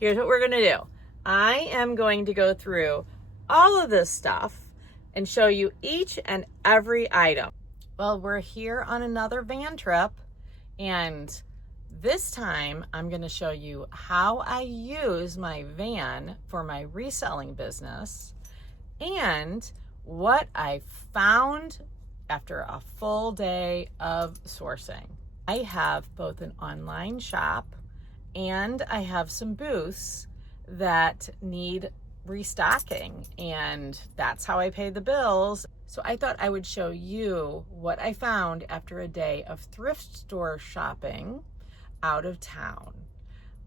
here's what we're gonna do. I am going to go through all of this stuff and show you each and every item. Well, we're here on another van trip, and this time I'm gonna show you how I use my van for my reselling business and what I found after a full day of sourcing. I have both an online shop and I have some booths that need restocking, and that's how I pay the bills. So I thought I would show you what I found after a day of thrift store shopping out of town.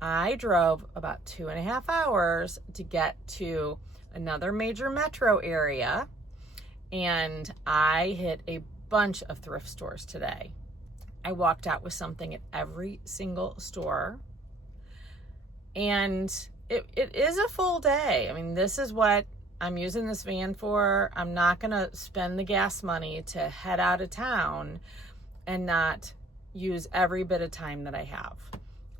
I drove about 2.5 hours to get to another major metro area, and I hit a bunch of thrift stores today. I walked out with something at every single store, and it is a full day. I mean, this is what I'm using this van for. I'm not gonna spend the gas money to head out of town and not use every bit of time that I have.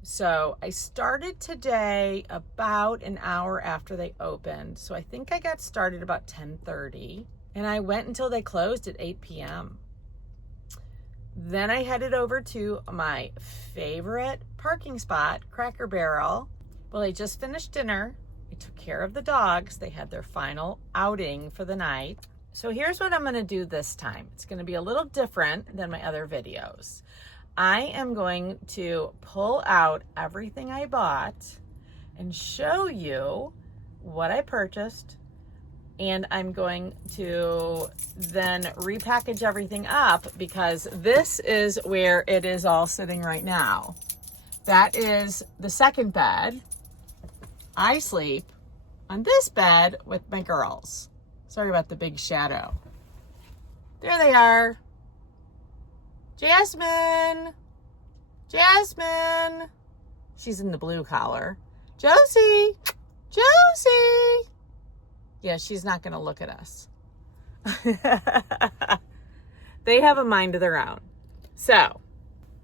So I started today about an hour after they opened. So I think I got started about 10:30, and I went until they closed at 8 p.m. Then I headed over to my favorite parking spot, Cracker Barrel. Well, I just finished dinner. I took care of the dogs. They had their final outing for the night. So here's what I'm gonna do this time. It's gonna be a little different than my other videos. I am going to pull out everything I bought and show you what I purchased, and I'm going to then repackage everything up because this is where it is all sitting right now. That is the second bed. I sleep on this bed with my girls. Sorry about the big shadow. There they are. Jasmine. Jasmine. She's in the blue collar. Josie. Josie. Yeah, she's not going to look at us. They have a mind of their own. So,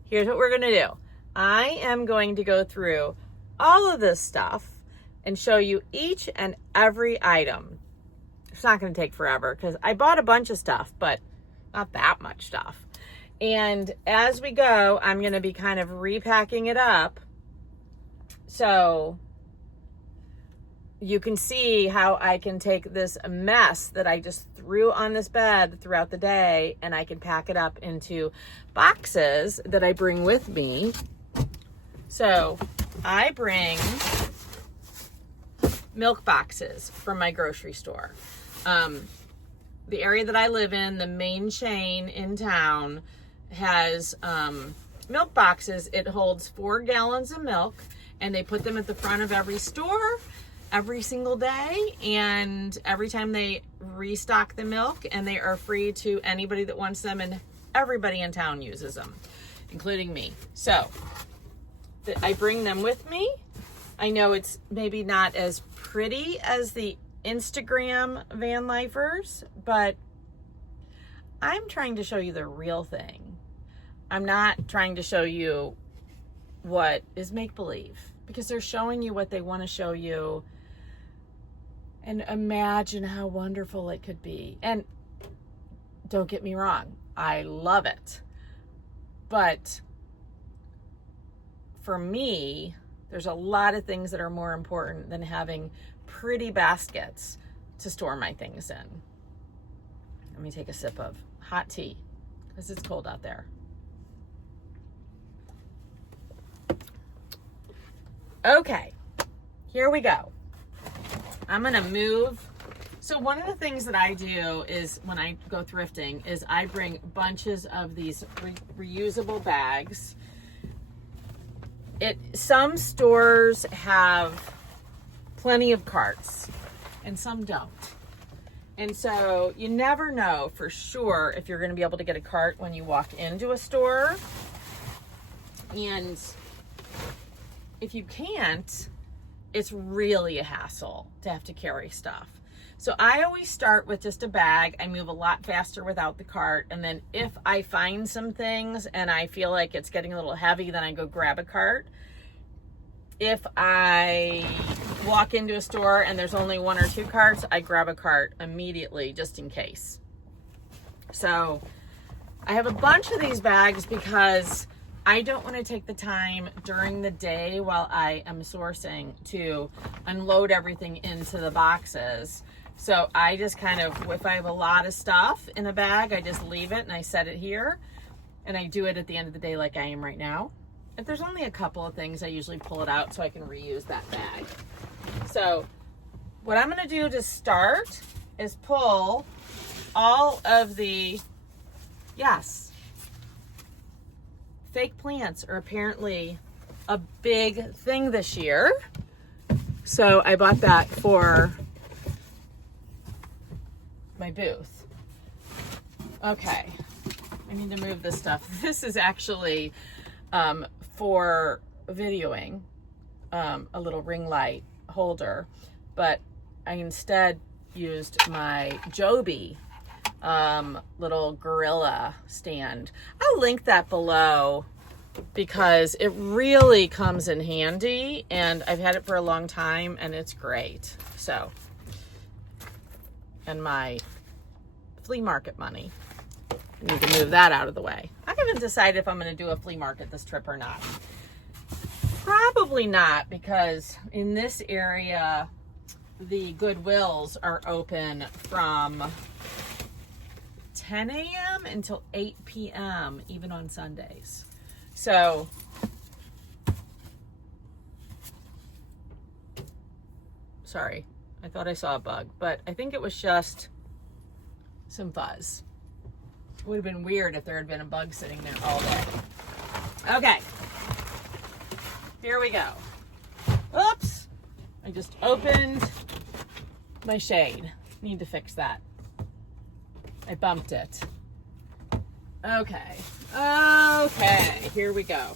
here's what we're going to do. I am going to go through all of this stuff and show you each and every item. It's not going to take forever because I bought a bunch of stuff, but not that much stuff. And as we go, I'm going to be kind of repacking it up so you can see how I can take this mess that I just threw on this bed throughout the day, and I can pack it up into boxes that I bring with me. So I bring milk boxes from my grocery store. The area that I live in, the main chain in town, has milk boxes. It holds 4 gallons of milk, and they put them at the front of every store every single day, and every time they restock the milk, and they are free to anybody that wants them, and everybody in town uses them, including me. So I bring them with me. I know it's maybe not as pretty as the Instagram van lifers, but I'm trying to show you the real thing. I'm not trying to show you what is make-believe, because they're showing you what they want to show you. And imagine how wonderful it could be. And don't get me wrong, I love it. But for me, there's a lot of things that are more important than having pretty baskets to store my things in. Let me take a sip of hot tea because it's cold out there. Okay, here we go. I'm gonna move. So one of the things that I do is when I go thrifting is I bring bunches of these reusable bags. Some stores have plenty of carts and some don't. And so you never know for sure if you're going to be able to get a cart when you walk into a store. And if you can't, it's really a hassle to have to carry stuff. So I always start with just a bag. I move a lot faster without the cart. And then if I find some things and I feel like it's getting a little heavy, then I go grab a cart. if I walk into a store and there's only 1 or 2 carts, I grab a cart immediately just in case. So I have a bunch of these bags because I don't want to take the time during the day while I am sourcing to unload everything into the boxes. So I just kind of, if I have a lot of stuff in a bag, I just leave it and I set it here. And I do it at the end of the day like I am right now. If there's only a couple of things, I usually pull it out so I can reuse that bag. So what I'm going to do to start is pull all of the, yes, fake plants are apparently a big thing this year. So I bought that for my booth. Okay, I need to move this stuff. This is actually for videoing, a little ring light holder, but I instead used my Joby little gorilla stand. I'll link that below because it really comes in handy and I've had it for a long time and it's great. So, and my flea market money. I need to move that out of the way. I haven't decided if I'm going to do a flea market this trip or not. Probably not, because in this area, the Goodwills are open from 10 a.m. until 8 p.m., even on Sundays. So, sorry, I thought I saw a bug, but I think it was just some fuzz. It would have been weird if there had been a bug sitting there all day. Okay, here we go. Oops, I just opened my shade. Need to fix that. I bumped it. Okay, here we go.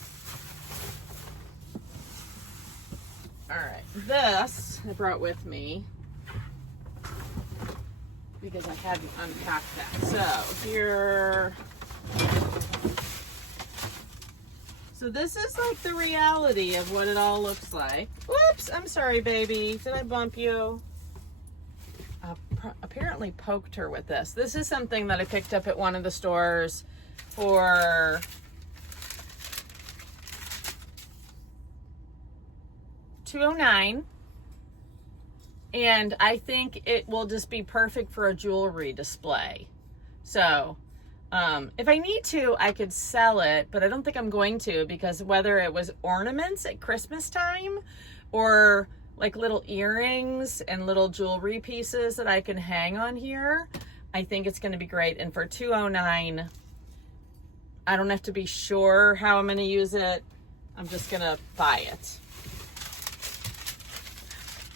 All right, this I brought with me because I hadn't unpacked that. So here, so this is like the reality of what it all looks like. Whoops, I'm sorry, baby. Did I bump you? Apparently poked her with this. This is something that I picked up at one of the stores for $2.09. And I think it will just be perfect for a jewelry display. So if I need to, I could sell it, but I don't think I'm going to, because whether it was ornaments at Christmas time or like little earrings and little jewelry pieces that I can hang on here, I think it's going to be great. And for $2.09, I don't have to be sure how I'm going to use it. I'm just going to buy it.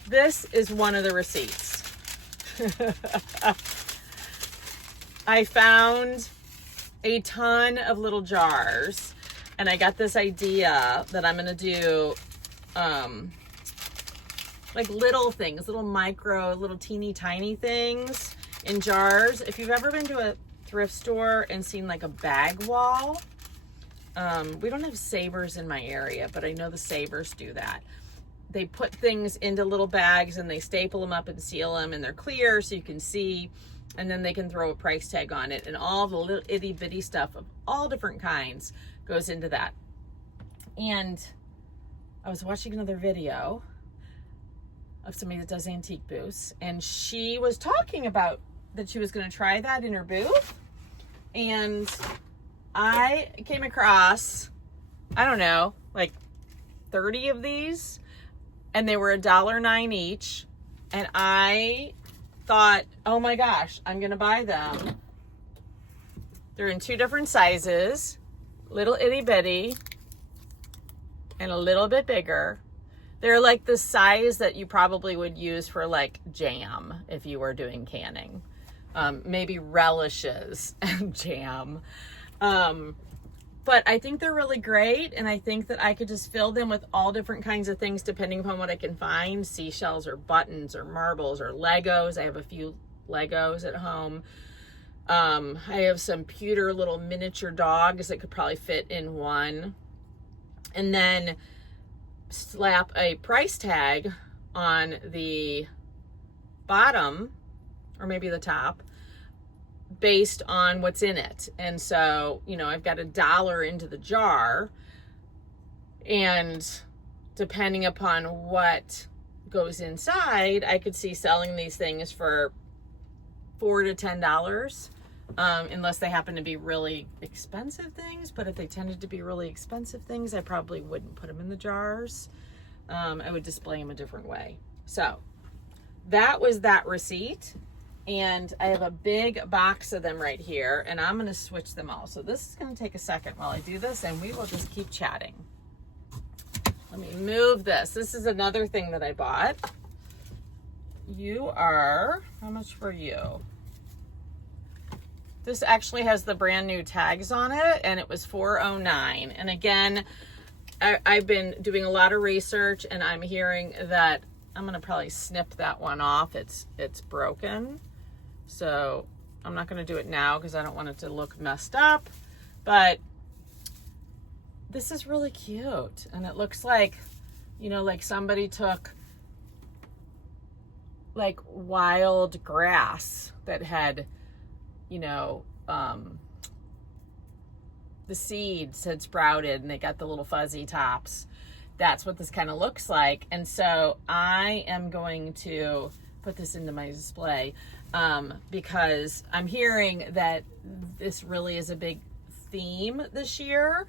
This is one of the receipts. I found a ton of little jars and I got this idea that I'm going to do like little things, little micro, little teeny tiny things in jars. If you've ever been to a thrift store and seen like a bag wall, we don't have Savers in my area, but I know the Savers do that. They put things into little bags and they staple them up and seal them, and they're clear so you can see, and then they can throw a price tag on it, and all the little itty bitty stuff of all different kinds goes into that. And I was watching another video of somebody that does antique booths, and she was talking about that she was going to try that in her booth, and I came across, I don't know, like 30 of these, and they were $1.09 each, and I thought, oh my gosh, I'm gonna buy them. They're in 2 different sizes, little itty bitty and a little bit bigger. They're like the size that you probably would use for like jam if you were doing canning, maybe relishes and jam. But I think they're really great, and I think that I could just fill them with all different kinds of things depending upon what I can find. Seashells or buttons or marbles or Legos. I have a few Legos at home. I have some pewter little miniature dogs that could probably fit in one. And then slap a price tag on the bottom or maybe the top based on what's in it. And so, you know, I've got $1 into the jar, and depending upon what goes inside, I could see selling these things for $4 to $10, unless they happen to be really expensive things. But if they tended to be really expensive things, I probably wouldn't put them in the jars. I would display them a different way. So that was that receipt. And I have a big box of them right here, and I'm going to switch them all. So this is going to take a second while I do this, and we will just keep chatting. Let me move this. This is another thing that I bought. You are, how much were you? This actually has the brand new tags on it, and it was $4.09. And again, I've been doing a lot of research, and I'm hearing that I'm going to probably snip that one off. It's broken. So I'm not going to do it now because I don't want it to look messed up. But this is really cute. And it looks like, you know, like somebody took like wild grass that had, you know, the seeds had sprouted and they got the little fuzzy tops. That's what this kind of looks like. And so I am going to put this into my display because I'm hearing that this really is a big theme this year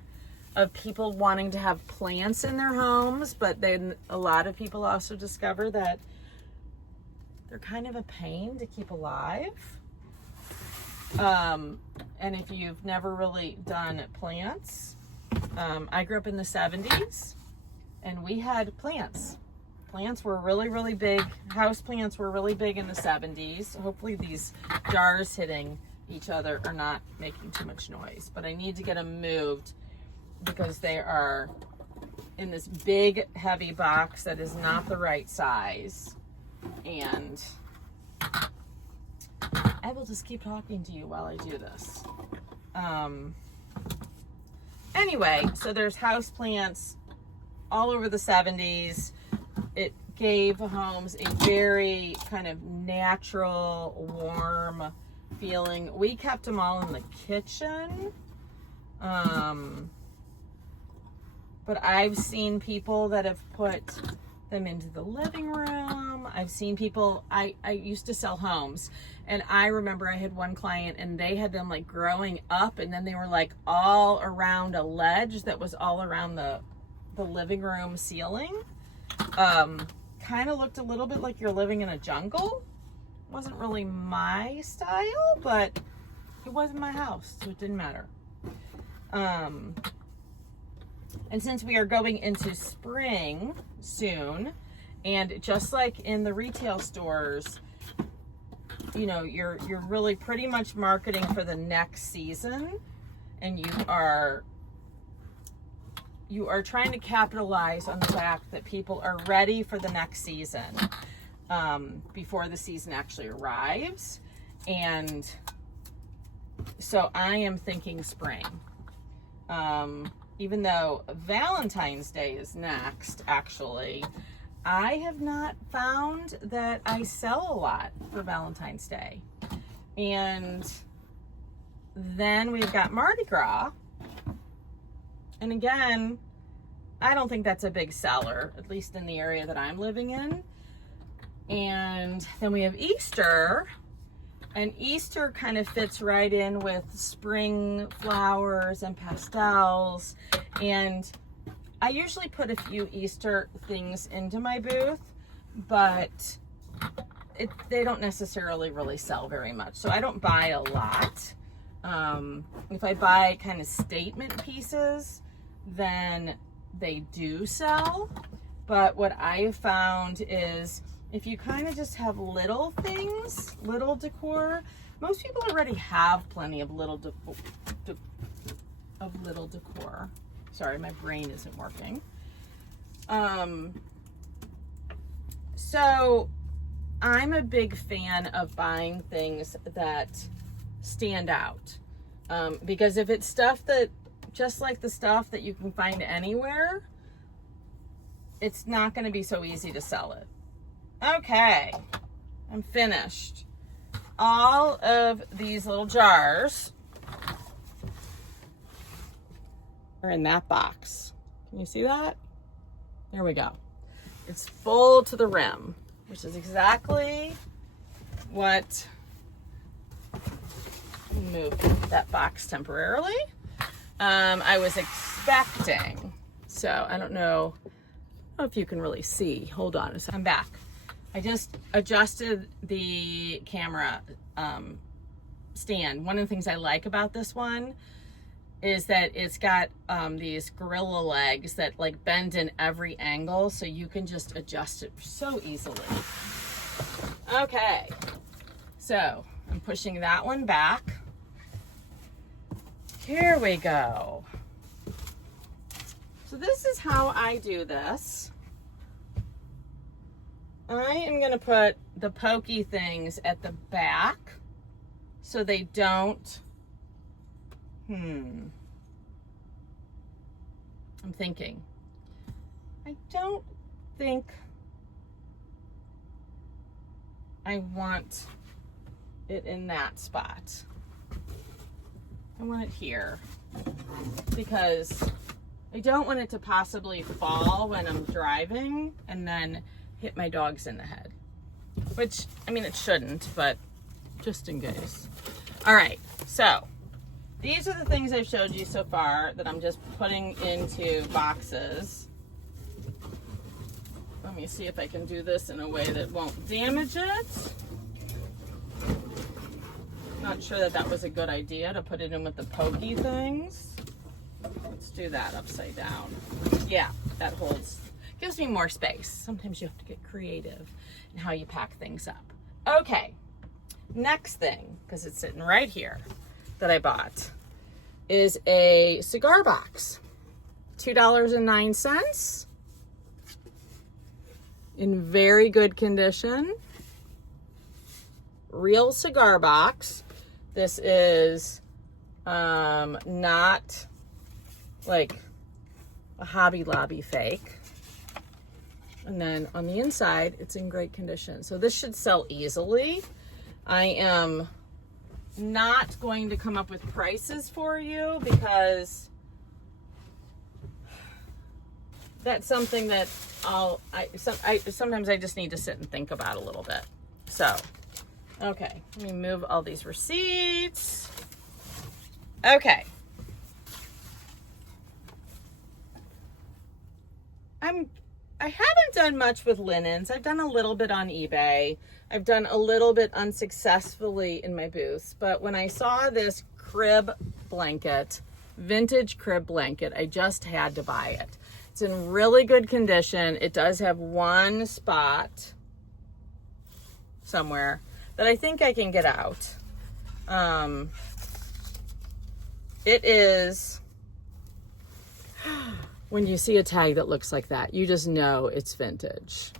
of people wanting to have plants in their homes, but then a lot of people also discover that they're kind of a pain to keep alive. And if you've never really done plants, I grew up in the 70s and we had plants. Plants were really, really big. House plants were really big in the 70s. Hopefully these jars hitting each other are not making too much noise, but I need to get them moved because they are in this big, heavy box that is not the right size. And I will just keep talking to you while I do this. Anyway, so there's house plants all over the 70s. It gave homes a very kind of natural, warm feeling. We kept them all in the kitchen. But I've seen people that have put them into the living room. I've seen people, I used to sell homes, and I remember I had one client and they had them like growing up, and then they were like all around a ledge that was all around the living room ceiling. Kind of looked a little bit like you're living in a jungle. Wasn't really my style, but it wasn't my house, so it didn't matter. And since we are going into spring soon, and just like in the retail stores, you know, you're really pretty much marketing for the next season, and you are trying to capitalize on the fact that people are ready for the next season before the season actually arrives. And so I am thinking spring. Even though Valentine's Day is next, actually, I have not found that I sell a lot for Valentine's Day. And then we've got Mardi Gras. And again, I don't think that's a big seller, at least in the area that I'm living in. And then we have Easter. And Easter kind of fits right in with spring flowers and pastels. And I usually put a few Easter things into my booth, but they don't necessarily really sell very much. So I don't buy a lot. If I buy kind of statement pieces, then they do sell. But what I've found is if you kind of just have little things, little decor, most people already have plenty of little decor. Sorry, my brain isn't working. So I'm a big fan of buying things that stand out. Because if it's stuff that, just like the stuff that you can find anywhere, it's not going to be so easy to sell it. Okay, I'm finished. All of these little jars are in that box. Can you see that? There we go. It's full to the rim, which is exactly what, move that box temporarily. I was expecting, so I don't know if you can really see. Hold on a second. I'm back. I just adjusted the camera stand. One of the things I like about this one is that it's got these gorilla legs that like bend in every angle, so you can just adjust it so easily. Okay, so I'm pushing that one back. Here we go. So this is how I do this. I am going to put the pokey things at the back so they don't, I'm thinking. I don't think I want it in that spot. I want it here because I don't want it to possibly fall when I'm driving and then hit my dogs in the head, which, I mean, it shouldn't, but just in case. All right, so these are the things I've showed you so far that I'm just putting into boxes. Let me see if I can do this in a way that won't damage it. Not sure that that was a good idea to put it in with the pokey things. Let's do that upside down. Yeah, that holds, gives me more space. Sometimes you have to get creative in how you pack things up. Okay, next thing, because it's sitting right here, that I bought is a cigar box. $2.09 in very good condition. Real cigar box. This is not like a Hobby Lobby fake. And then on the inside, it's in great condition. So this should sell easily. I am not going to come up with prices for you because that's something that sometimes I just need to sit and think about a little bit. So, okay, let me move all these receipts. Okay. I haven't done much with linens. I've done a little bit on eBay. I've done a little bit unsuccessfully in my booths, but when I saw this crib blanket, vintage crib blanket, I just had to buy it. It's in really good condition. It does have one spot somewhere that I think I can get out. It is, when you see a tag that looks like that, you just know it's vintage.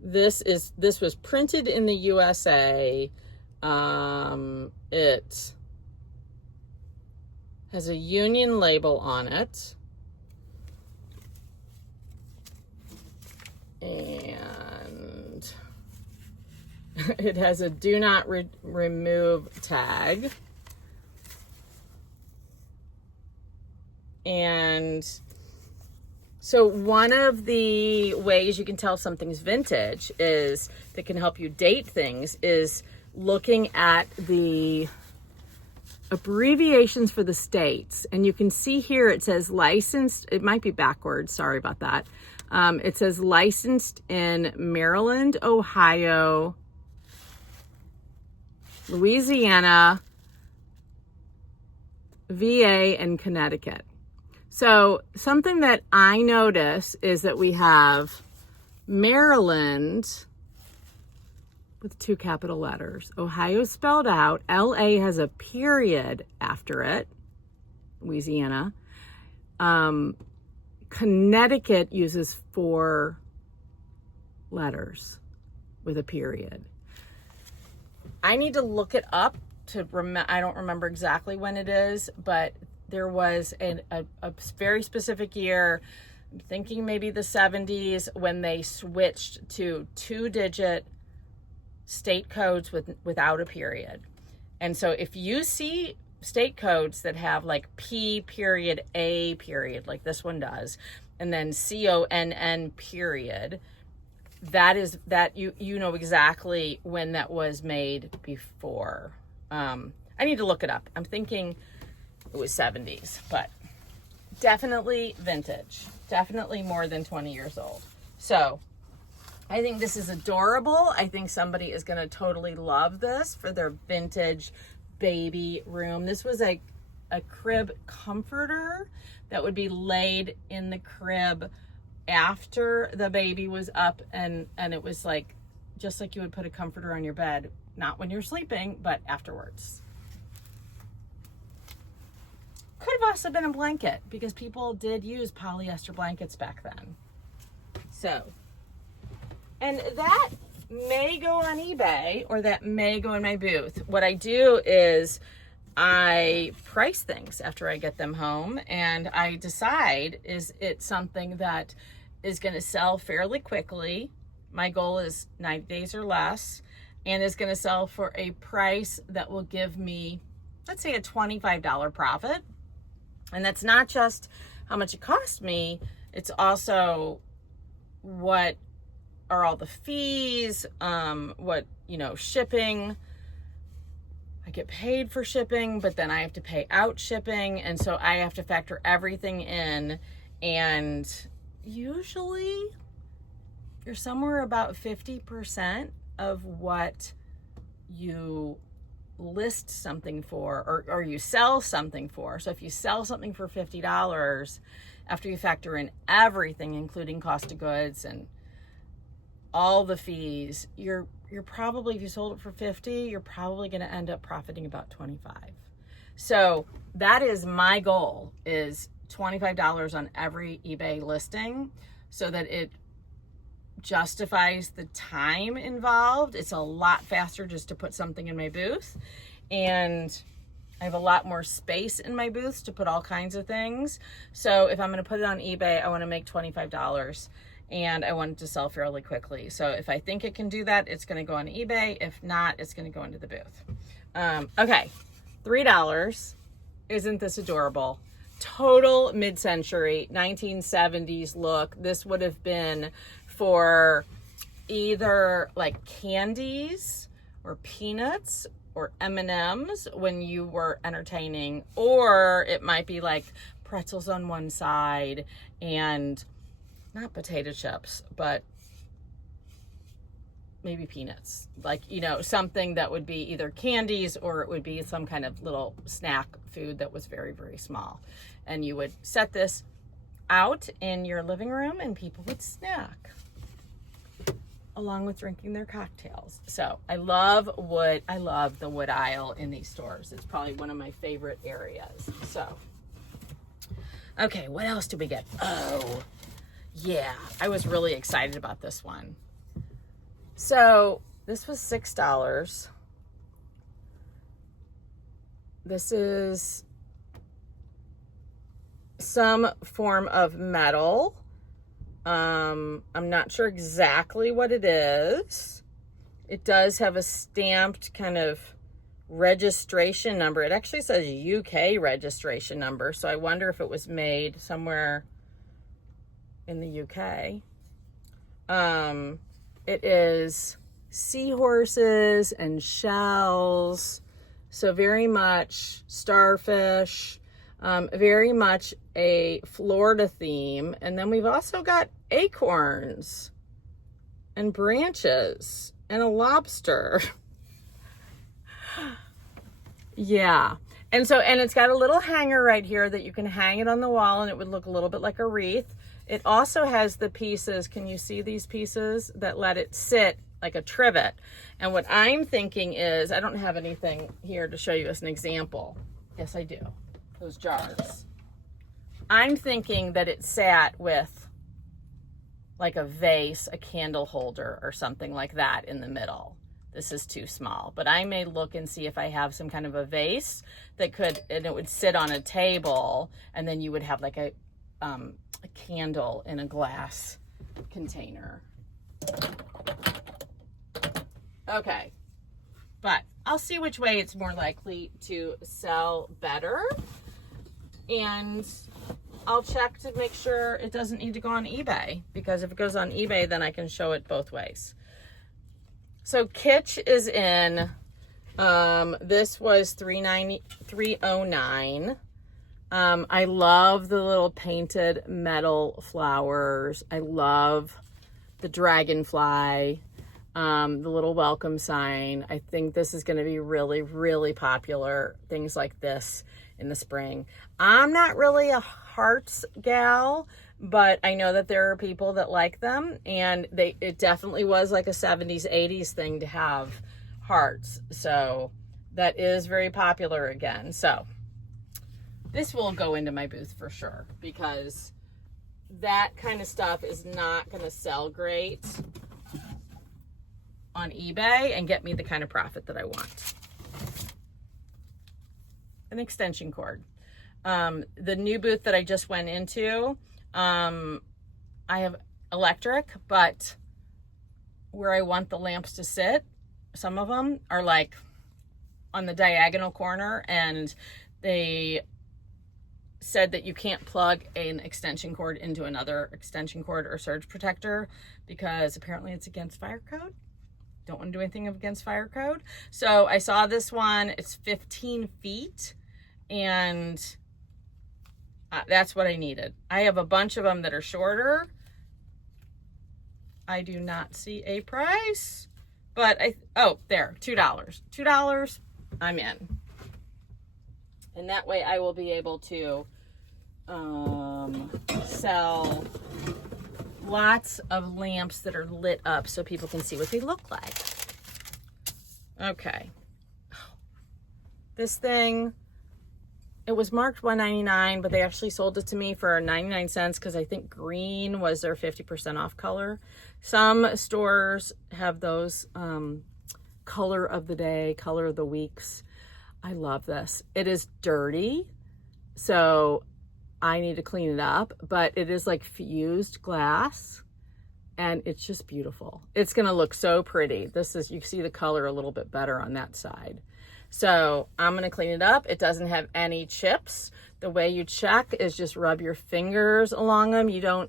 This was printed in the USA. It has a Union label on it. And it has a do not remove tag. And so one of the ways you can tell if something's vintage is that can help you date things is looking at the abbreviations for the states. And you can see here it says licensed, it might be backwards, sorry about that. It says licensed in Maryland, Ohio, Louisiana, VA, and Connecticut. So something that I notice is that we have Maryland with 2 capital letters, Ohio spelled out, LA has a period after it, Louisiana. Connecticut uses 4 letters with a period. I need to look it up to remember. I don't remember exactly when it is, but there was a very specific year I'm thinking maybe the 70s when they switched to 2-digit state codes without a period. And so if you see state codes that have like P period A period, like this one does, and then CONN period, that you know exactly when that was made before. I need to look it up. I'm thinking it was 70s, but definitely vintage, definitely more than 20 years old. So I think this is adorable. I think somebody is going to totally love this for their vintage baby room. This was a crib comforter that would be laid in the crib after the baby was up, and it was like just like you would put a comforter on your bed, not when you're sleeping, but afterwards. Could have also been a blanket because people did use polyester blankets back then. So, and that may go on eBay or that may go in my booth. What I do is I price things after I get them home, and I decide, is it something that is going to sell fairly quickly? My goal is 90 days or less, and is going to sell for a price that will give me, let's say, a $25 profit. And that's not just how much it cost me, it's also what are all the fees, what, shipping. I get paid for shipping, but then I have to pay out shipping. And so I have to factor everything in. And usually you're somewhere about 50% of what you list something for, or you sell something for. So if you sell something for $50, after you factor in everything, including cost of goods and all the fees, you're probably, if you sold it for $50, you're probably going to end up profiting about $25. So that is my goal, is $25 on every eBay listing, so that it justifies the time involved. It's a lot faster just to put something in my booth, and I have a lot more space in my booths to put all kinds of things. So if I'm going to put it on eBay, I want to make $25, and I want it to sell fairly quickly. So if I think it can do that, it's going to go on eBay. If not, it's going to go into the booth. Okay, $3. Isn't this adorable? Total mid-century 1970s look. This would have been for either like candies or peanuts or M&Ms when you were entertaining, or it might be like pretzels on one side and not potato chips, but maybe peanuts, like, something that would be either candies or it would be some kind of little snack food that was very, very small. And you would set this out in your living room and people would snack along with drinking their cocktails. So I love wood. I love the wood aisle in these stores. It's probably one of my favorite areas. So, okay, what else did we get? Oh, yeah, I was really excited about this one. So this was $6. This is some form of metal. I'm not sure exactly what it is. It does have a stamped kind of registration number. It actually says UK registration number. So I wonder if it was made somewhere in the UK. It is seahorses and shells. So very much starfish, very much a Florida theme. And then we've also got acorns and branches and a lobster. Yeah. And it's got a little hanger right here that you can hang it on the wall and it would look a little bit like a wreath. It also has the pieces, can you see these pieces that let it sit like a trivet? And what I'm thinking is, I don't have anything here to show you as an example. Yes, I do. Those jars. I'm thinking that it sat with like a vase, a candle holder, or something like that in the middle. This is too small, but I may look and see if I have some kind of a vase that could, and it would sit on a table, and then you would have like a a candle in a glass container. Okay, but I'll see which way it's more likely to sell better, and I'll check to make sure it doesn't need to go on eBay, because if it goes on eBay, then I can show it both ways. So Kitsch is in, this was $309. I love the little painted metal flowers. I love the dragonfly, the little welcome sign. I think this is going to be really, really popular, things like this in the spring. I'm not really a hearts gal, but I know that there are people that like them, and it definitely was like a 70s, 80s thing to have hearts. So that is very popular again. So this will go into my booth for sure, because that kind of stuff is not going to sell great on eBay and get me the kind of profit that I want. An extension cord. The new booth that I just went into, I have electric, but where I want the lamps to sit, some of them are like on the diagonal corner, and they said that you can't plug an extension cord into another extension cord or surge protector, because apparently it's against fire code. Don't want to do anything against fire code. So I saw this one, it's 15 feet, and that's what I needed. I have a bunch of them that are shorter. I do not see a price, but oh, there, $2. $2, I'm in. And that way I will be able to sell lots of lamps that are lit up so people can see what they look like. Okay. This thing, it was marked $1.99, but they actually sold it to me for 99 cents because I think green was their 50% off color. Some stores have those color of the day, color of the weeks. I love this. It is dirty, so I need to clean it up, but it is like fused glass, and it's just beautiful. It's gonna look so pretty. This is, you see the color a little bit better on that side. So I'm gonna clean it up. It doesn't have any chips. The way you check is just rub your fingers along them. You don't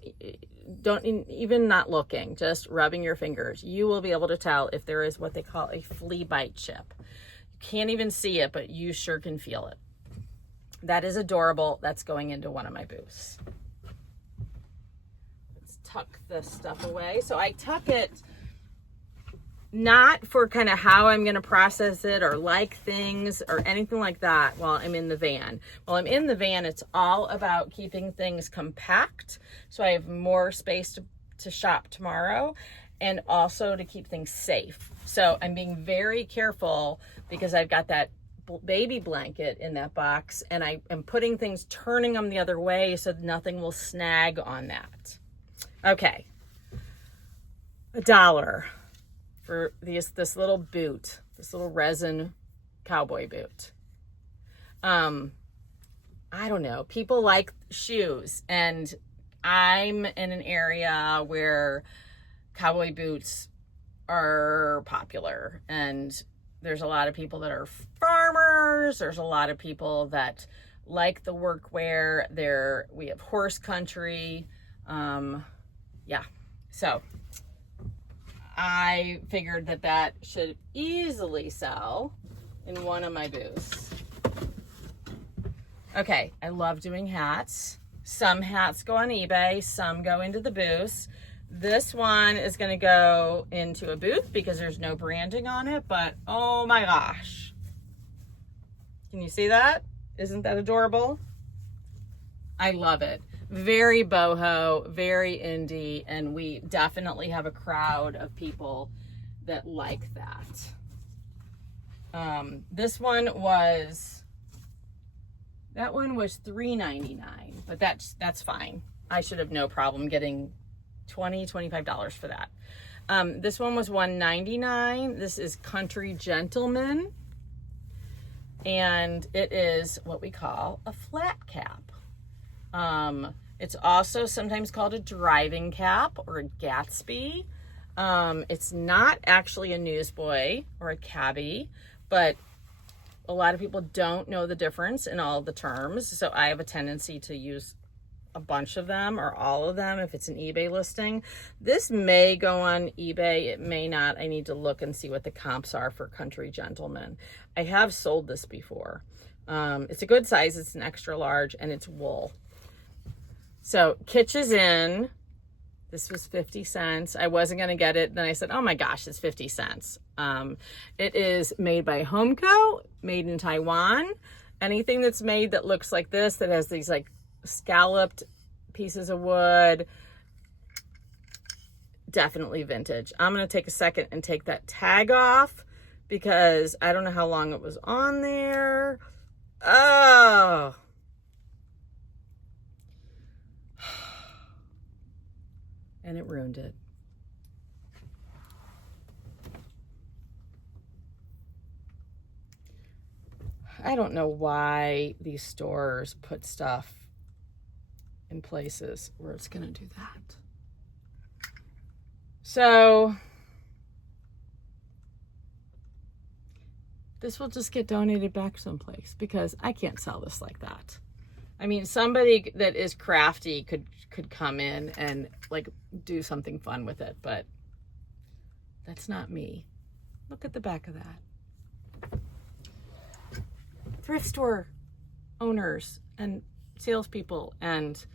even not looking, just rubbing your fingers. You will be able to tell if there is what they call a flea bite chip. You can't even see it, but you sure can feel it. That is adorable. That's going into one of my booths. Let's tuck this stuff away. So I tuck it not for kind of how I'm going to process it or like things or anything like that while I'm in the van. While I'm in the van, it's all about keeping things compact so I have more space to shop tomorrow, and also to keep things safe. So I'm being very careful because I've got that baby blanket in that box, and I am putting things, turning them the other way so that nothing will snag on that. Okay. $1 for this little boot, this little resin cowboy boot. I don't know. People like shoes, and I'm in an area where cowboy boots are popular, and there's a lot of people that are farmers. There's a lot of people that like the workwear. We have horse country. Yeah. So I figured that should easily sell in one of my booths. Okay. I love doing hats. Some hats go on eBay. Some go into the booths. This one is going to go into a booth because there's no branding on it, but oh my gosh. Can you see that? Isn't that adorable? I love it. Very boho, very indie, and we definitely have a crowd of people that like that. This one was $3.99, but that's fine. I should have no problem getting $25 for that. This one was $1.99. This is Country Gentleman, and it is what we call a flat cap. It's also sometimes called a driving cap or a Gatsby. It's not actually a newsboy or a cabbie, but a lot of people don't know the difference in all the terms. So I have a tendency to use a bunch of them or all of them if it's an eBay listing. This may go on eBay, it may not. I need to look and see what the comps are for Country Gentleman. I have sold this before. It's a good size, it's an extra large, and it's wool. So Kitsch is in. This was 50 cents. I wasn't going to get it. Then I said, oh my gosh, it's 50 cents. It is made by Homeco, made in Taiwan. Anything that's made that looks like this, that has these like scalloped pieces of wood, definitely vintage. I'm going to take a second and take that tag off because I don't know how long it was on there. Oh. And it ruined it. I don't know why these stores put stuff in places where it's going to do that. So this will just get donated back someplace because I can't sell this like that. I mean, somebody that is crafty could come in and like do something fun with it, but that's not me. Look at the back of that. Thrift store owners and salespeople and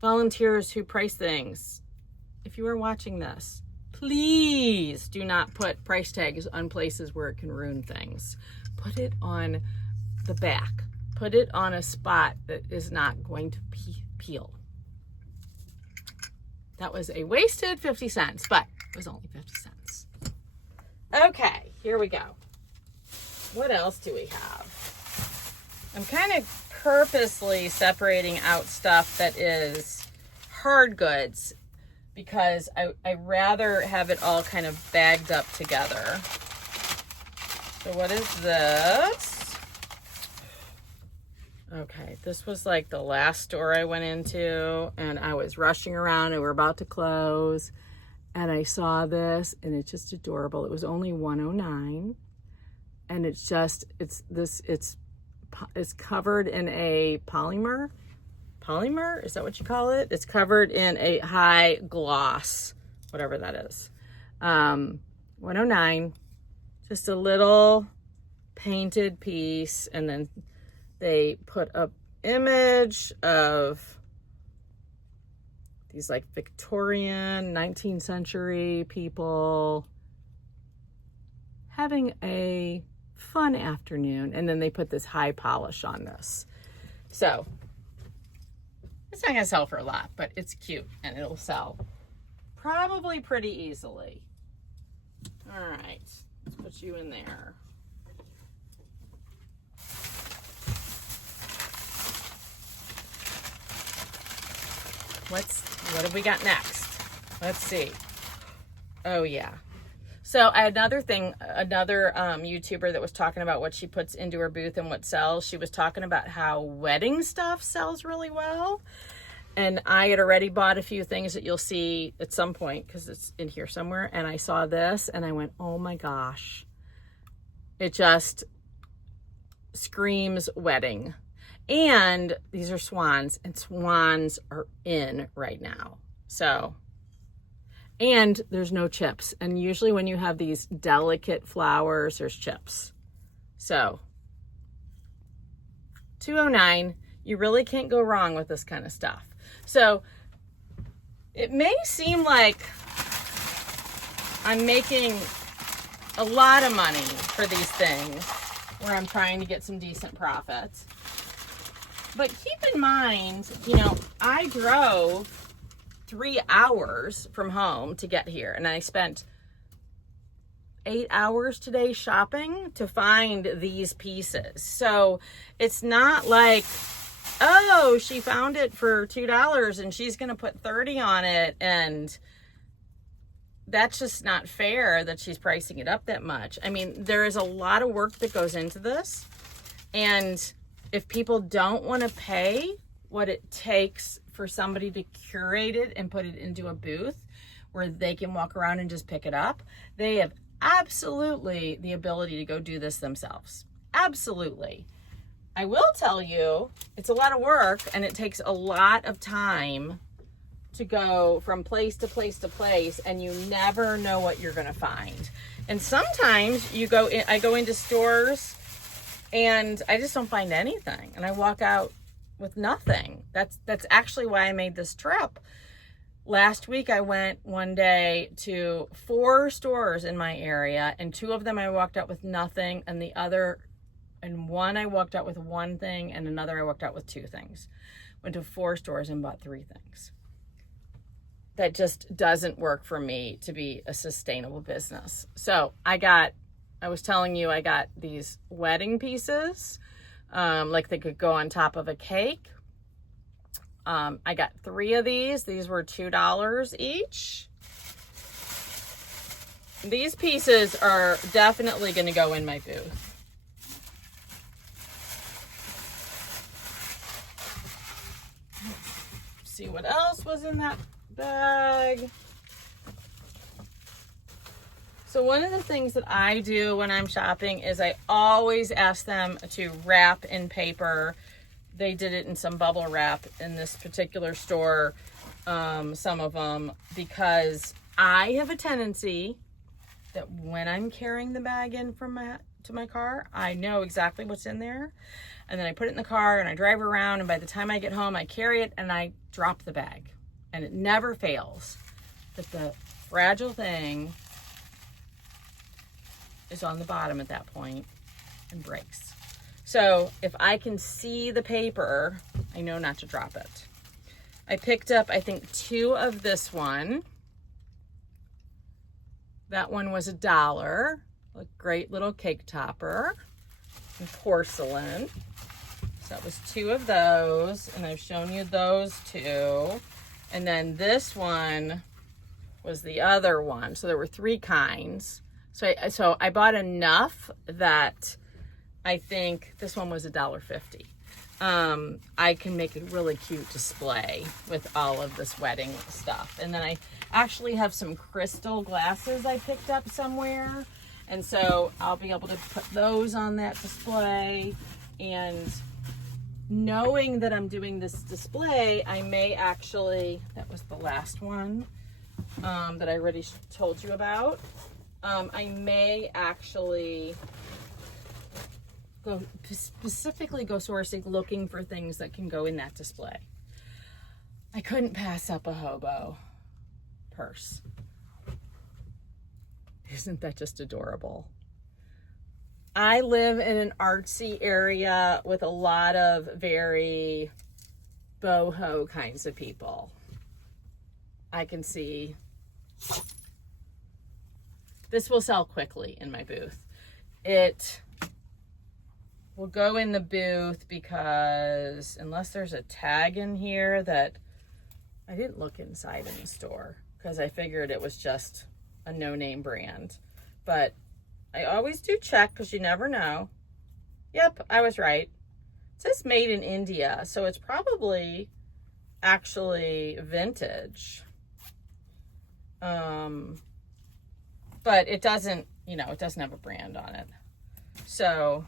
volunteers who price things. If you are watching this, please do not put price tags on places where it can ruin things. Put it on the back. Put it on a spot that is not going to peel. That was a wasted 50 cents, but it was only 50 cents. Okay, here we go. What else do we have? I'm kind of purposely separating out stuff that is hard goods because I rather have it all kind of bagged up together. So what is this? Okay, this was like the last store I went into and I was rushing around and we're about to close and I saw this and it's just adorable. It was only $109 and it's covered in a polymer. Polymer? Is that what you call it? It's covered in a high gloss, whatever that is. $109, just a little painted piece, and then they put up image of these like Victorian 19th century people having a fun afternoon, and then they put this high polish on this. So it's not gonna sell for a lot, but it's cute and it'll sell probably pretty easily. All right, let's put you in there. What have we got next? Let's see. Oh yeah. So another YouTuber that was talking about what she puts into her booth and what sells. She was talking about how wedding stuff sells really well. And I had already bought a few things that you'll see at some point because it's in here somewhere. And I saw this and I went, oh my gosh. It just screams wedding. And these are swans, and swans are in right now. So, and there's no chips. And usually when you have these delicate flowers, there's chips. So, $209, you really can't go wrong with this kind of stuff. So, it may seem like I'm making a lot of money for these things where I'm trying to get some decent profits. But keep in mind, I drove 3 hours from home to get here, and I spent 8 hours today shopping to find these pieces. So it's not like, oh, she found it for $2 and she's going to put 30 on it. And that's just not fair that she's pricing it up that much. I mean, there is a lot of work that goes into this. And if people don't want to pay what it takes for somebody to curate it and put it into a booth where they can walk around and just pick it up. They have absolutely the ability to go do this themselves. Absolutely. I will tell you, it's a lot of work and it takes a lot of time to go from place to place to place, and you never know what you're going to find. And sometimes I go into stores and I just don't find anything, and I walk out with nothing. That's actually why I made this trip. Last week I went one day to 4 stores in my area, and 2 of them I walked out with nothing, and one I walked out with 1 thing, and another I walked out with 2 things. Went to 4 stores and bought 3 things. That just doesn't work for me to be a sustainable business. So I was telling you, I got these wedding pieces, like they could go on top of a cake. I got 3 of these. These were $2 each. These pieces are definitely going to go in my booth. Let's see what else was in that bag. So one of the things that I do when I'm shopping is I always ask them to wrap in paper. They did it in some bubble wrap in this particular store, some of them, because I have a tendency that when I'm carrying the bag in to my car, I know exactly what's in there. And then I put it in the car and I drive around, and by the time I get home, I carry it and I drop the bag. And it never fails that the fragile thing is on the bottom at that point and breaks. So if I can see the paper, I know not to drop it. I picked up, I think, 2 of this one. That one was $1. A great little cake topper and porcelain. So that was 2 of those, and I've shown you those 2. And then this one was the other one. So there were 3 kinds. So I bought enough that I think this one was $1.50. I can make a really cute display with all of this wedding stuff. And then I actually have some crystal glasses I picked up somewhere. And so I'll be able to put those on that display. And knowing that I'm doing this display, I may actually, that was the last one that I already told you about. I may actually specifically go sourcing, looking for things that can go in that display. I couldn't pass up a hobo purse. Isn't that just adorable? I live in an artsy area with a lot of very boho kinds of people. I can see this will sell quickly in my booth. It will go in the booth because unless there's a tag in here that I didn't look inside in the store because I figured it was just a no-name brand. But I always do check because you never know. Yep, I was right. It says made in India, so it's probably actually vintage. But it doesn't, it doesn't have a brand on it. So,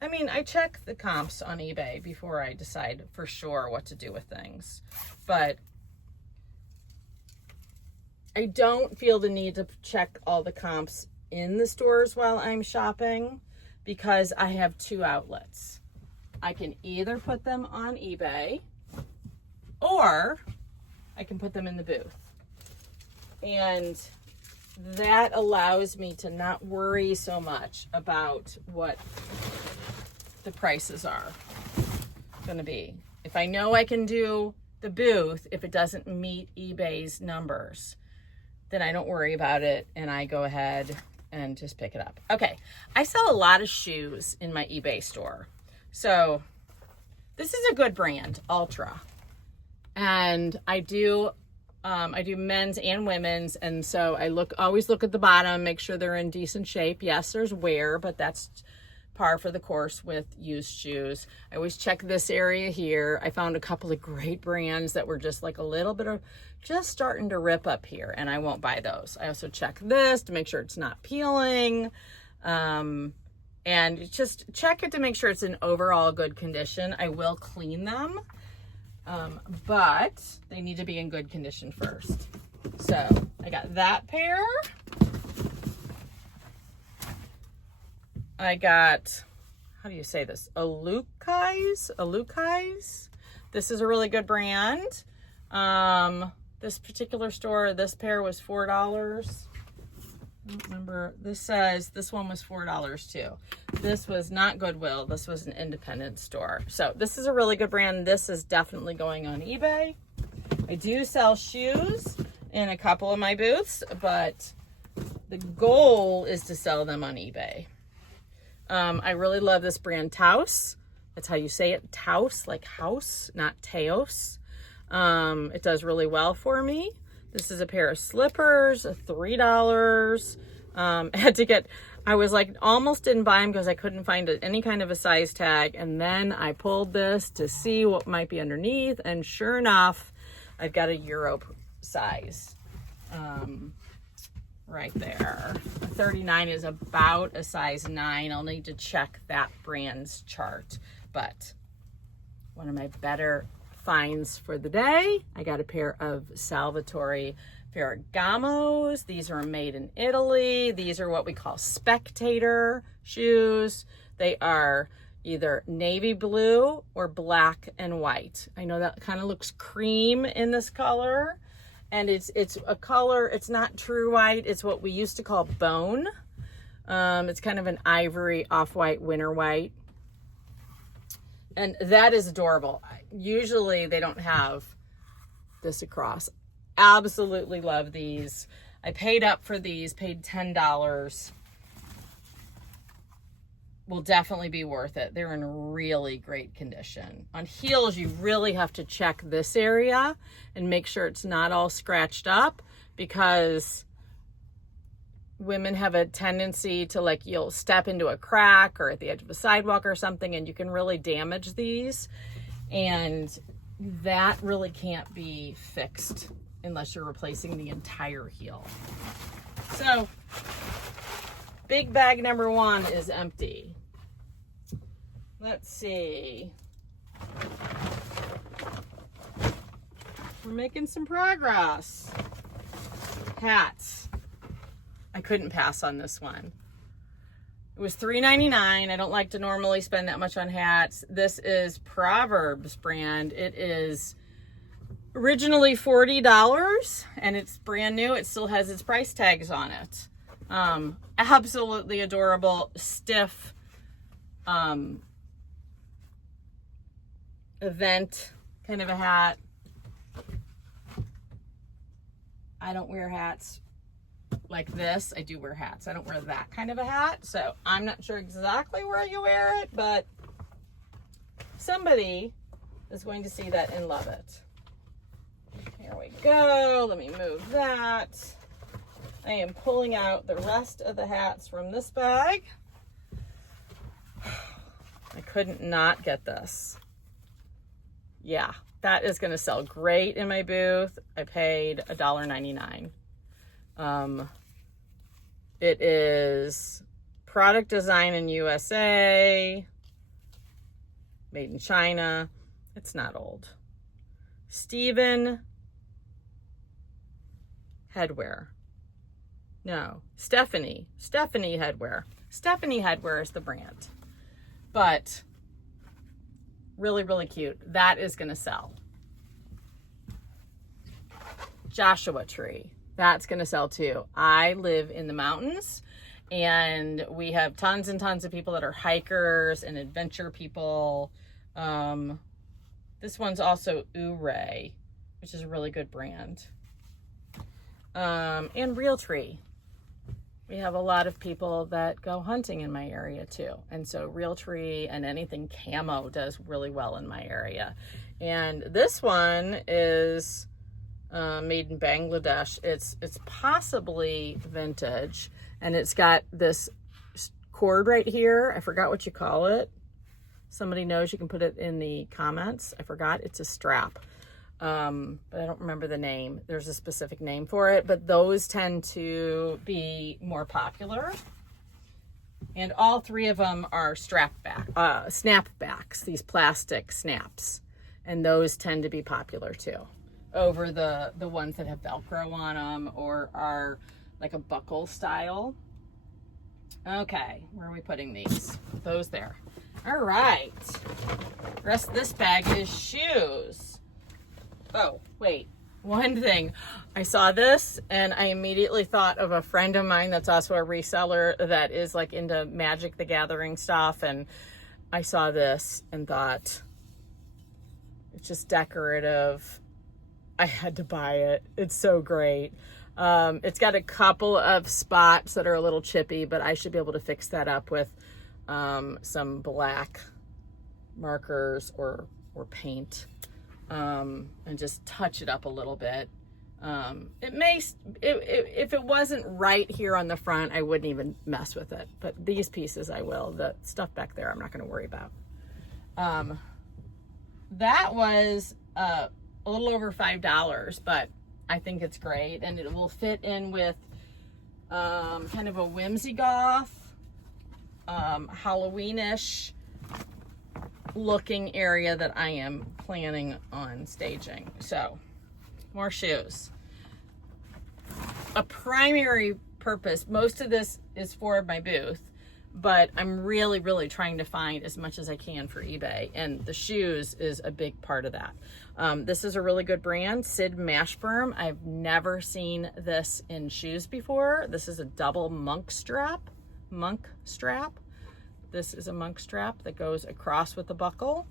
I mean, I check the comps on eBay before I decide for sure what to do with things. But I don't feel the need to check all the comps in the stores while I'm shopping because I have 2 outlets. I can either put them on eBay or I can put them in the booth. And that allows me to not worry so much about what the prices are going to be. If I know I can do the booth, if it doesn't meet eBay's numbers, then I don't worry about it and I go ahead and just pick it up. Okay, I sell a lot of shoes in my eBay store. So this is a good brand, Ultra. And I do men's and women's, and so I always look at the bottom, make sure they're in decent shape. Yes, there's wear, but that's par for the course with used shoes. I always check this area here. I found a couple of great brands that were just like a little bit of just starting to rip up here, and I won't buy those. I also check this to make sure it's not peeling. And just check it to make sure it's in overall good condition. I will clean them, but they need to be in good condition first. So I got that pair. I got, how do you say this? Alukais. This is a really good brand. This particular store, this pair was $4. I don't remember. This says this one was $4 too. This was not Goodwill. This was an independent store. So this is a really good brand. This is definitely going on eBay. I do sell shoes in a couple of my booths, but the goal is to sell them on eBay. I really love this brand, Taos. That's how you say it, Taos, like house, not Teos. It does really well for me. This is a pair of slippers, $3. I was like, almost didn't buy them because I couldn't find any kind of a size tag. And then I pulled this to see what might be underneath. And sure enough, I've got a Euro size right there. 39 is about a size 9. I'll need to check that brand's chart. But one of my better finds for the day, I got a pair of Salvatore Ferragamos. These are made in Italy. These are what we call spectator shoes. They are either navy blue or black and white. I know that kind of looks cream in this color, and it's a color, it's not true white, it's what we used to call bone. It's kind of an ivory off-white winter white. And that is adorable. Usually they don't have this across. Absolutely love these. I paid up for these, paid $10. Will definitely be worth it. They're in really great condition. On heels, you really have to check this area and make sure it's not all scratched up, because women have a tendency to, like, you'll step into a crack or at the edge of a sidewalk or something, and you can really damage these, and that really can't be fixed unless you're replacing the entire heel. So big bag number 1 is empty. Let's see. We're making some progress. Hats. I couldn't pass on this one. It was $3.99. I don't like to normally spend that much on hats. This is Proverbs brand. It is originally $40 and it's brand new. It still has its price tags on it. Absolutely adorable, stiff, event kind of a hat. I don't wear hats like this. I do wear hats. I don't wear that kind of a hat, so I'm not sure exactly where you wear it, but somebody is going to see that and love it. Here we go. Let me move that. I am pulling out the rest of the hats from this bag. I couldn't not get this. Yeah, that is going to sell great in my booth. I paid $1.99. It is product design in USA, made in China. It's not old. Stephanie Headwear. Stephanie Headwear. Stephanie Headwear is the brand. But really, really cute. That is going to sell. Joshua Tree. That's going to sell too. I live in the mountains and we have tons and tons of people that are hikers and adventure people. This one's also Ouray, which is a really good brand. And Realtree. We have a lot of people that go hunting in my area too. And so Realtree and anything camo does really well in my area. And this one is made in Bangladesh. It's possibly vintage, and it's got this cord right here. I forgot what you call it. Somebody knows, you can put it in the comments. I forgot. It's a strap. But I don't remember the name. There's a specific name for it, but those tend to be more popular. And all three of them are snapbacks, these plastic snaps. And those tend to be popular too, over the ones that have Velcro on them or are like a buckle style. Okay, where are we putting these? Those there. All right. The rest of this bag is shoes. Oh, wait. One thing. I saw this and I immediately thought of a friend of mine that's also a reseller that is like into Magic the Gathering stuff. And I saw this and thought, it's just decorative. I had to buy it. It's so great. It's got a couple of spots that are a little chippy, but I should be able to fix that up with some black markers or paint, and just touch it up a little bit. If it wasn't right here on the front, I wouldn't even mess with it, but these pieces I will. The stuff back there I'm not going to worry about. That was a little over $5, but I think it's great, and it will fit in with kind of a whimsy goth, Halloweenish looking area that I am planning on staging. So, more shoes. A primary purpose, most of this is for my booth, but I'm really, really trying to find as much as I can for eBay, and the shoes is a big part of that. This is a really good brand, Sid Mashburn. I've never seen this in shoes before. This is a double monk strap. This is a monk strap that goes across with the buckle.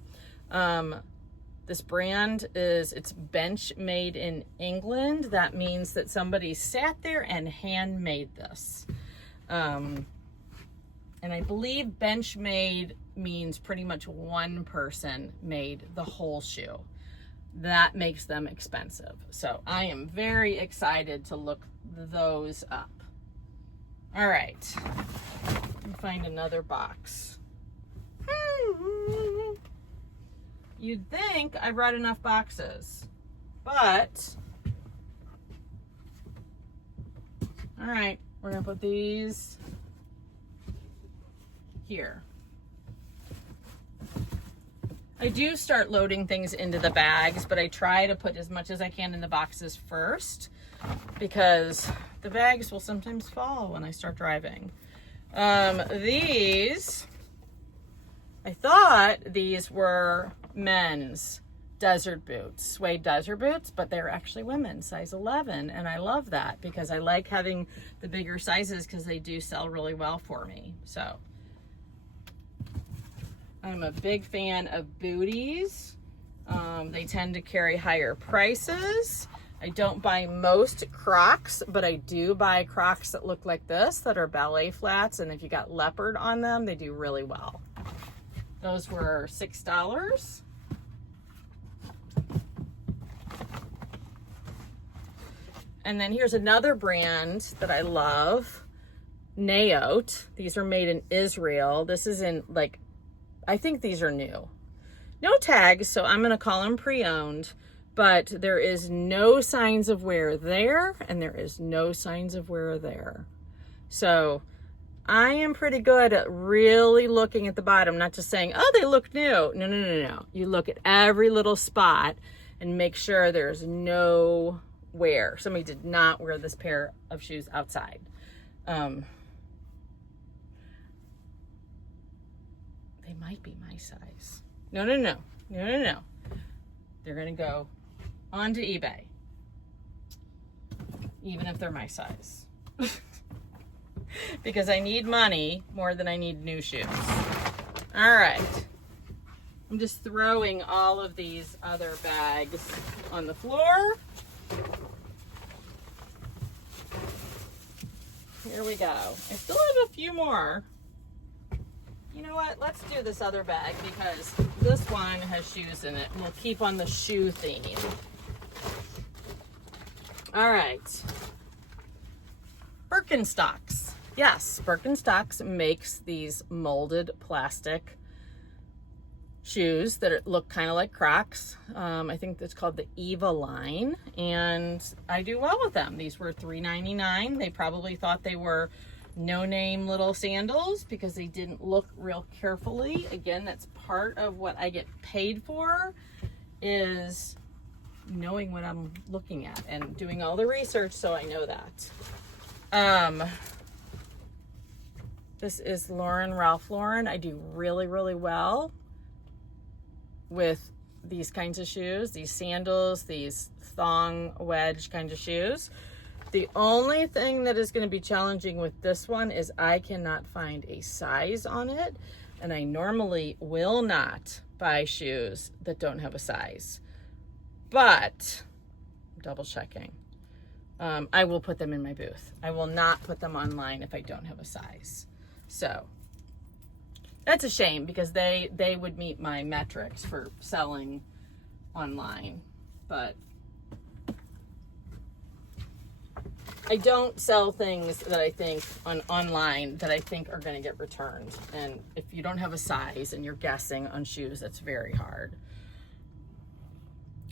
This brand it's bench made in England. That means that somebody sat there and handmade this. And I believe bench made means pretty much one person made the whole shoe. That makes them expensive. So I am very excited to look those up. All right, let me find another box. You'd think I brought enough boxes, but all right, we're gonna put these here. I do start loading things into the bags, but I try to put as much as I can in the boxes first because the bags will sometimes fall when I start driving. These, I thought these were men's desert boots, suede desert boots, but they're actually women's, size 11. And I love that because I like having the bigger sizes because they do sell really well for me. So I'm a big fan of booties. They tend to carry higher prices. I don't buy most Crocs, but I do buy Crocs that look like this, that are ballet flats. And if you got leopard on them, they do really well. Those were $6. And then here's another brand that I love, Naot. These are made in Israel. This is in like, I think these are new. No tags, so I'm gonna call them pre-owned, but there is no signs of wear there, and there is no signs of wear there. So I am pretty good at really looking at the bottom, not just saying, oh, they look new. No. You look at every little spot and make sure there's no wear. Somebody did not wear this pair of shoes outside. They might be my size. No. They're gonna go onto eBay, even if they're my size. Because I need money more than I need new shoes. All right. I'm just throwing all of these other bags on the floor. Here we go. I still have a few more. You know what? Let's do this other bag because this one has shoes in it. We'll keep on the shoe theme. All right. Birkenstocks. yes, Birkenstocks makes these molded plastic shoes that look kind of like Crocs. I think it's called the Eva line, and I do well with them. These were $3.99. They probably thought they were no-name little sandals because they didn't look real carefully. Again, that's part of what I get paid for, is knowing what I'm looking at and doing all the research, so I know that. This is Ralph Lauren. I do really, really well with these kinds of shoes, these sandals, these thong wedge kind of shoes. The only thing that is going to be challenging with this one is I cannot find a size on it, and I normally will not buy shoes that don't have a size, but I'm double checking. I will put them in my booth. I will not put them online if I don't have a size. So that's a shame, because they would meet my metrics for selling online, but I don't sell things that I think online that I think are going to get returned. And if you don't have a size and you're guessing on shoes, that's very hard.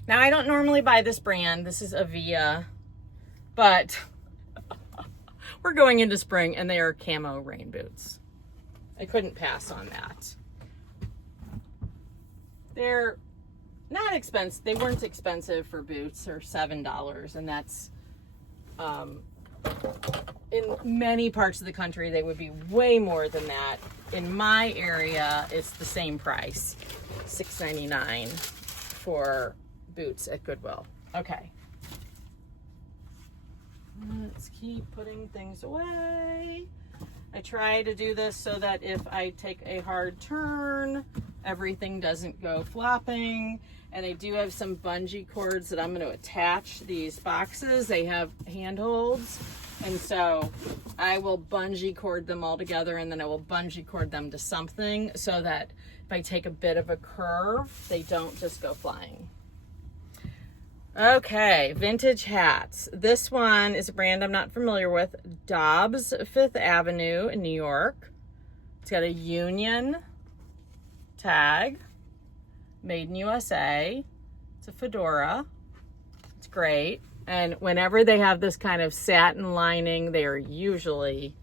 Now, I don't normally buy this brand. This is Avia, but we're going into spring and they are camo rain boots. I couldn't pass on that. They're not expensive. They weren't expensive for boots. They're $7, and that's in many parts of the country they would be way more than that. In my area, it's the same price, $6.99 for boots at Goodwill. Okay. Let's keep putting things away. I try to do this so that if I take a hard turn, everything doesn't go flopping. And I do have some bungee cords that I'm going to attach these boxes. They have handholds, and so I will bungee cord them all together, and then I will bungee cord them to something so that if I take a bit of a curve, they don't just go flying. Okay, vintage hats. This one is a brand I'm not familiar with. Dobbs, Fifth Avenue in New York. It's got a Union tag. Made in USA. It's a fedora. It's great. And whenever they have this kind of satin lining, they are usually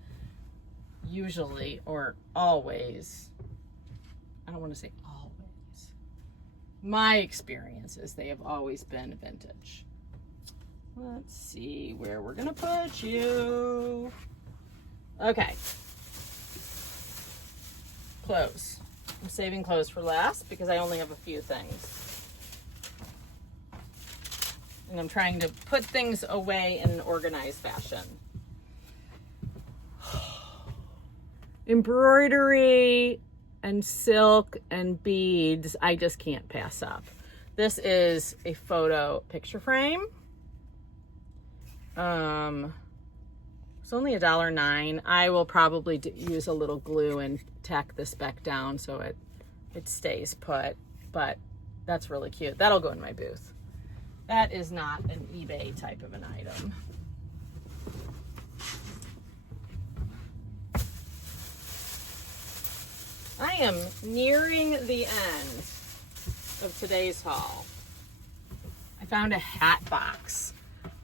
or always, I don't want to say always, my experience is they have always been vintage. Let's see where we're gonna put you. Okay. Clothes. I'm saving clothes for last because I only have a few things. And I'm trying to put things away in an organized fashion. Embroidery and silk and beads, I just can't pass up. This is a photo picture frame. It's only $1.09. I will probably use a little glue and tack this back down so it stays put, but that's really cute. That'll go in my booth. That is not an eBay type of an item. I am nearing the end of today's haul. I found a hat box,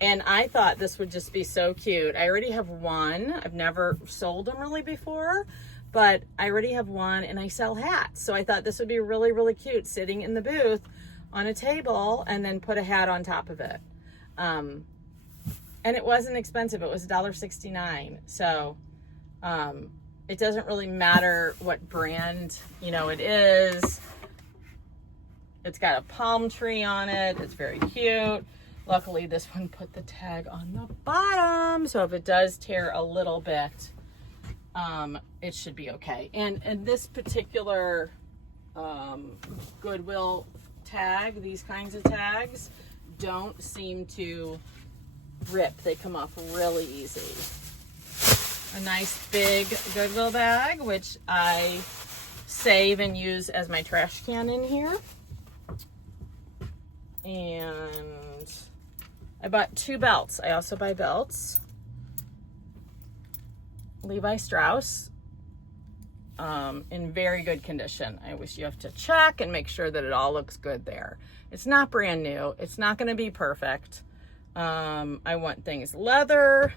and I thought this would just be so cute. I already have one. I've never sold them really before, but I already have one, and I sell hats. So I thought this would be really, really cute, sitting in the booth on a table and then put a hat on top of it. And it wasn't expensive. It was $1.69. So it doesn't really matter what brand, it is. It's got a palm tree on it. It's very cute. Luckily, this one put the tag on the bottom, so if it does tear a little bit, it should be okay. And this particular Goodwill tag, these kinds of tags, don't seem to rip. They come off really easy. A nice big Goodwill bag, which I save and use as my trash can in here. And I bought 2 belts. I also buy belts. Levi Strauss in very good condition. I wish you have to check and make sure that it all looks good there. It's not brand new. It's not going to be perfect. I want things leather.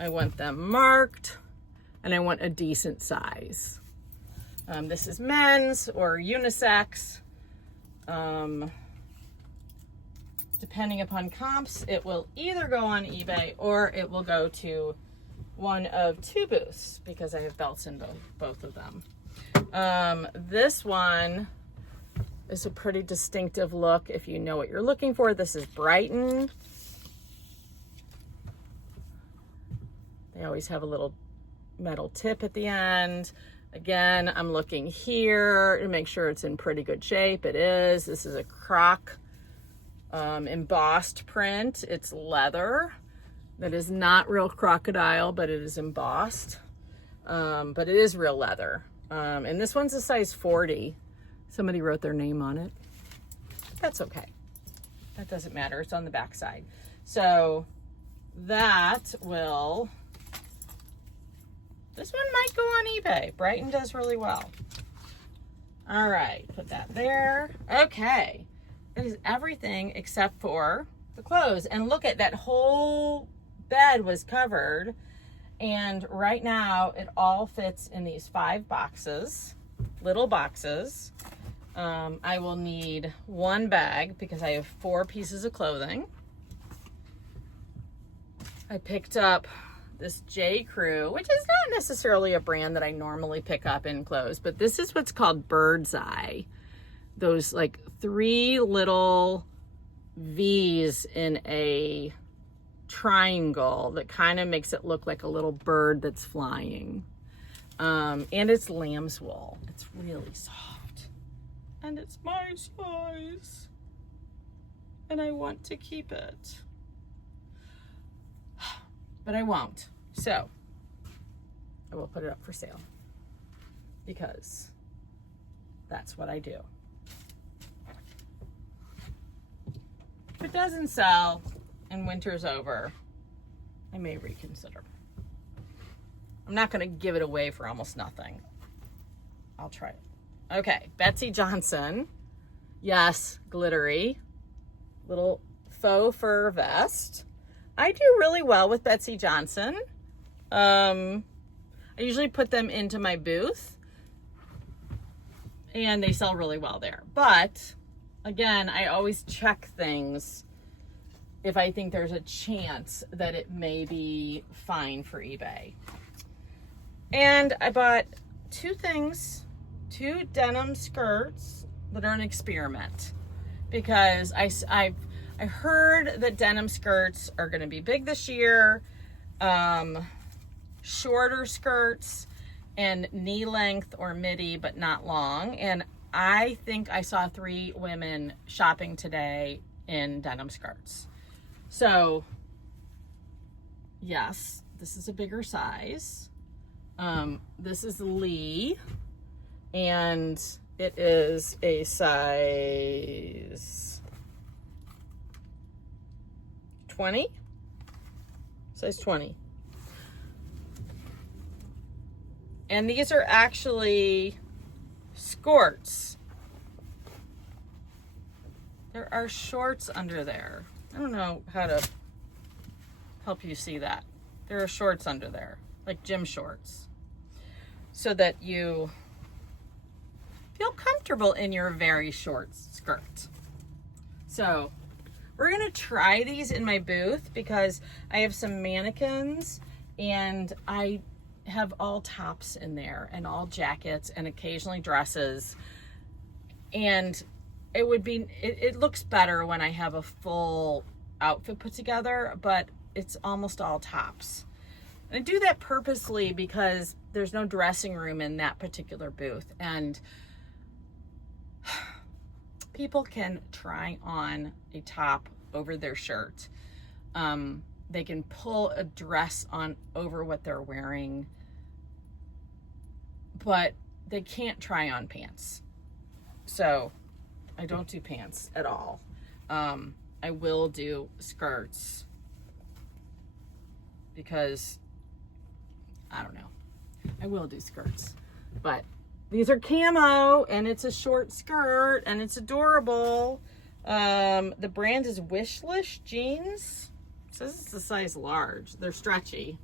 I want them marked, and I want a decent size. This is men's or unisex. Depending upon comps, it will either go on eBay or it will go to one of two booths because I have belts in both of them. This one is a pretty distinctive look if you know what you're looking for. This is Brighton. They always have a little metal tip at the end. Again, I'm looking here to make sure it's in pretty good shape. It is. This is a croc embossed print. It's leather. That is not real crocodile, but it is embossed. But it is real leather. And this one's a size 40. Somebody wrote their name on it. That's okay. That doesn't matter. It's on the back side. So that will... This one might go on eBay. Brighton does really well. All right, put that there. Okay, that is everything except for the clothes. And look at that whole bed was covered. And right now it all fits in these 5 boxes, little boxes. I will need 1 bag because I have 4 pieces of clothing. I picked up this J. Crew, which is not necessarily a brand that I normally pick up in clothes, but this is what's called Bird's Eye. Those like 3 little V's in a triangle that kind of makes it look like a little bird that's flying. And it's lamb's wool. It's really soft. And it's my size. And I want to keep it. But I won't. So I will put it up for sale because that's what I do. If it doesn't sell and winter's over, I may reconsider. I'm not going to give it away for almost nothing. I'll try it. Okay, Betsy Johnson. Yes, glittery. Little faux fur vest. I do really well with Betsy Johnson. I usually put them into my booth and they sell really well there. But again, I always check things if I think there's a chance that it may be fine for eBay. And I bought 2 things, 2 denim skirts that are an experiment because I heard that denim skirts are going to be big this year. Shorter skirts and knee length or midi, but not long. And I think I saw 3 women shopping today in denim skirts. So yes, this is a bigger size. This is Lee and it is a size 20, size 20. And these are actually skirts. There are shorts under there. I don't know how to help you see that. There are shorts under there, like gym shorts, so that you feel comfortable in your very short skirt. So we're gonna try these in my booth because I have some mannequins and I have all tops in there and all jackets and occasionally dresses. And it looks better when I have a full outfit put together, but it's almost all tops. And I do that purposely because there's no dressing room in that particular booth. And people can try on a top over their shirt. They can pull a dress on over what they're wearing, but they can't try on pants. So I don't do pants at all. I will do skirts because I don't know. I will do skirts, but these are camo, and it's a short skirt, and it's adorable. The brand is Wishlist Jeans. It says it's a size large. They're stretchy,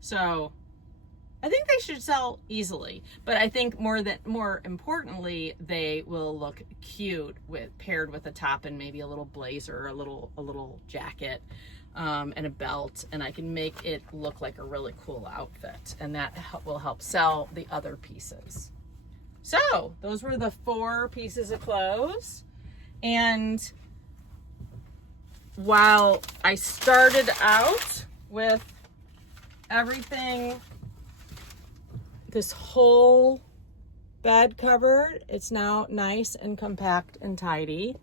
so I think they should sell easily. But I think more importantly, they will look cute paired with a top and maybe a little blazer, a little jacket, and a belt, and I can make it look like a really cool outfit, and that will help sell the other pieces. So those were the 4 pieces of clothes. And while I started out with everything, this whole bed covered, it's now nice and compact and tidy.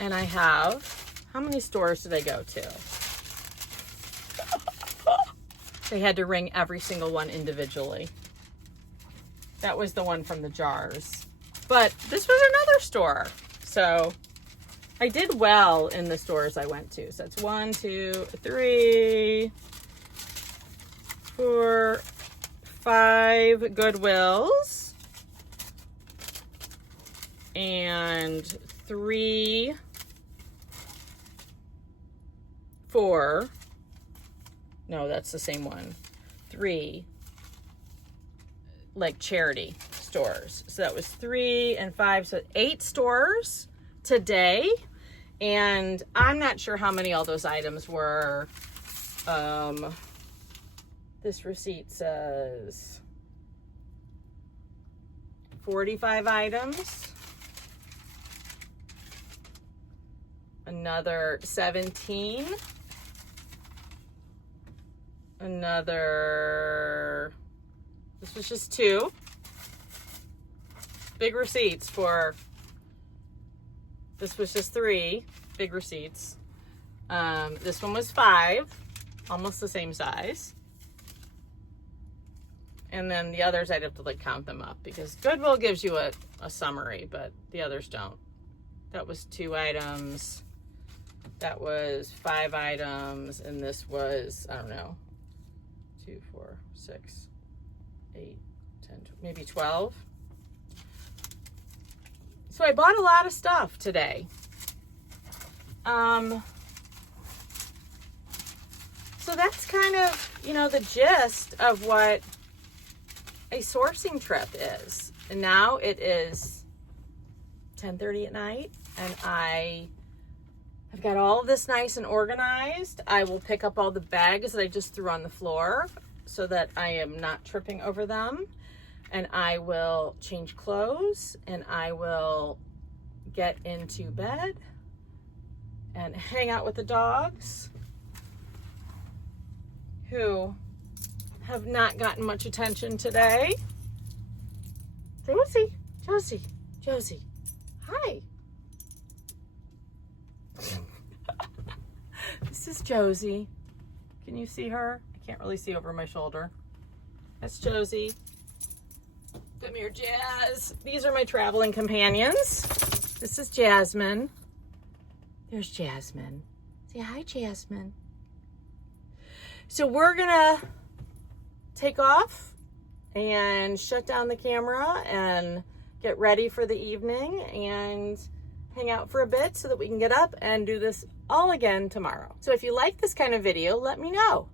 And I have, how many stores did I go to? They had to ring every single one individually. That was the one from the jars. But this was another store. So I did well in the stores I went to. So it's 1, 2, 3, 4, 5 Goodwills. And 3, 4. No, that's the same one. 3 like charity stores. So that was 3 and 5, so 8 stores today. And I'm not sure how many all those items were. This receipt says 45 items. Another 17. Another, this was just 2. Big receipts for, this was just 3 big receipts. This one was 5, almost the same size. And then the others, I'd have to like count them up because Goodwill gives you a summary, but the others don't. That was 2 items. That was 5 items. And this was, I don't know, 2, 4, 6, 8, 10, maybe 12. So I bought a lot of stuff today. So that's kind of, you know, the gist of what a sourcing trip is. And now it is 10:30 at night, and I have got all of this nice and organized. I will pick up all the bags that I just threw on the floor so that I am not tripping over them. And I will change clothes, and I will get into bed and hang out with the dogs, who have not gotten much attention today. Josie, Josie, Josie, hi. This is Josie. Can you see her? I can't really see over my shoulder. That's Josie. Come here, Jazz. These are my traveling companions. This is Jasmine. There's Jasmine. Say hi, Jasmine. So we're gonna take off and shut down the camera and get ready for the evening and hang out for a bit so that we can get up and do this all again tomorrow. So if you like this kind of video, let me know.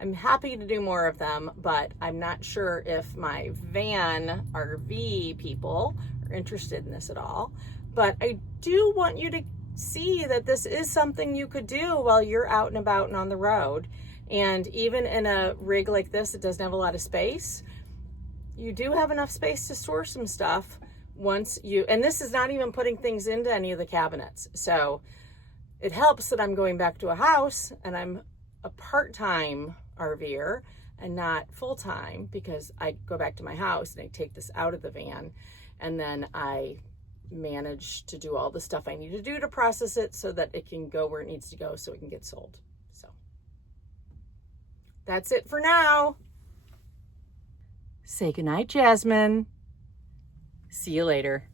I'm happy to do more of them, but I'm not sure if my van RV people are interested in this at all. But I do want you to see that this is something you could do while you're out and about and on the road. And even in a rig like this, it doesn't have a lot of space. You do have enough space to store some stuff once you, and this is not even putting things into any of the cabinets. So it helps that I'm going back to a house and I'm a part-time RVer and not full-time, because I go back to my house and I take this out of the van and then I manage to do all the stuff I need to do to process it so that it can go where it needs to go so it can get sold. So that's it for now. Say goodnight, Jasmine. See you later.